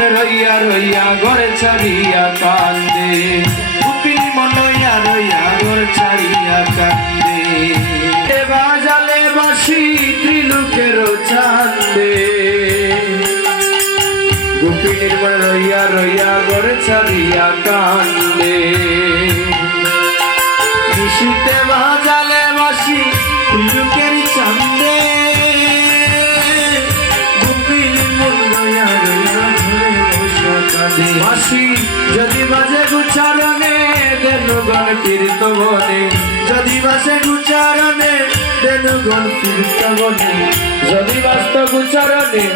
রইয়া রইয়া ঘরে ছাড়িয়া কান্দে। উপিনি মন রইয়া ঘরে ছাড়িয়া কান্দে। বাজালে বাসি ত্রিলোকের চান্দে। গোপিনীর মনে রইয়া রইয়া ঘরে ছাড়িয়া কান্দে। নিশিতে বাজালে বসা কাঁদে যদি বাজে গুচারণে দেনুগণ কীর্তবনে যদি বাজে গুচারণে দেনুগণ কীর্তবনে যদি বাস্ত গুচারণে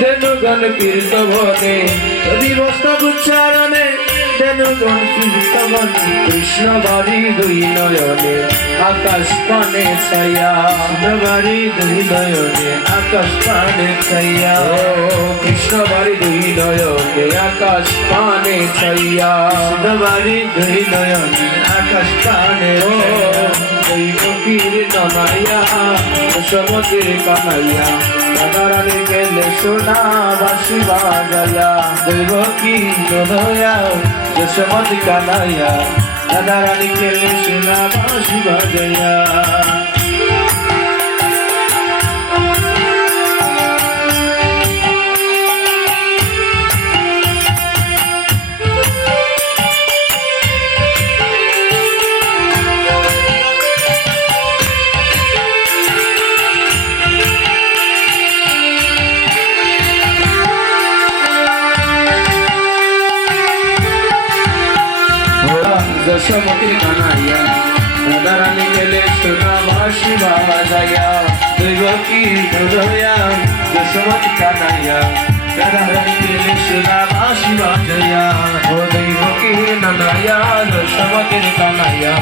দেনুগণ কীর্তবনে যদি বাস্ত গুচারণে দেনুগণ কীর্তবনে কৃষ্ণ বাড়ি দুই নয়নে, আকাশ পানে ছায়া। বাড়ি দুই নয়নে, আকাশ পানে ছায়া। কৃষ্ণ বাড়ি দুই নয়নে আকাশ পানে কৃষ্ণ বাড়ি দুই নয়নে আকাশ পানে ও দৈবকীর ননাইয়া সমতির কানাইয়া রাধারানী গেলে সোনা বাসি বাজাইয়া। বাজায়া দৈবকী ননয়া যশমতি কানাইয়া রাধারানী গেলে সোনা বাসি বাজায়া যশমতির কানাইয়া। রাধারানী গেলে সোনা বাসি বাজায়া দৈবকী নদয়া যশমতি কানাইয়া। রাধারানী গেলে সোনা বাসি বাজায়া ও দৈবকী নদয়া যশমতির কানাইয়া।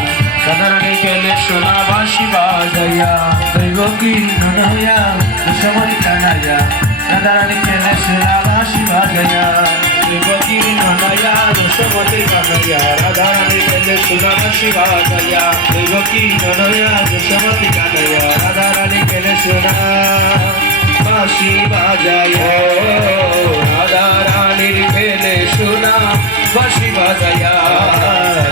রাধারানী গেলে সোনা বাসি বাজায়া দৈবকী নদয়া যশমতি কানাইয়া। রাধারানী গেলে সোনা বাসি বাজায়া দৈবকী নদয়া যশমতি কানাইয়া। রাধারানী গেলে সোনা বাসি বাজায়া দৈবকী নদয়া যশমতি কানাইয়া রাধারানী গেলে সোনা। বাসি বাজায়া রাধারানীর গেলে সোনা। বাসি বাজায়া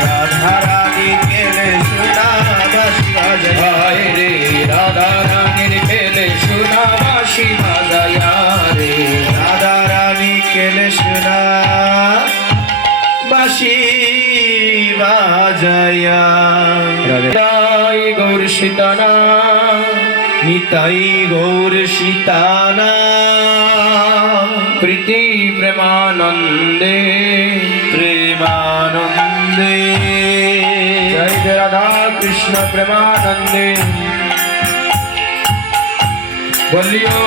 রাধারানী গেলে সোনা। বাসি বাজায়া রে রাধারানীর গেলে সোনা। বাসি বাজায়া রে। রাধারানী গেলে সোনা। বাজায়া নিতাই গৌর সীতানা নিতাই গৌর সীতানা। প্রীতি প্রেমানন্দে প্রেমানন্দে। জয় জয় রাধা কৃষ্ণ প্রেমানন্দে। বলিও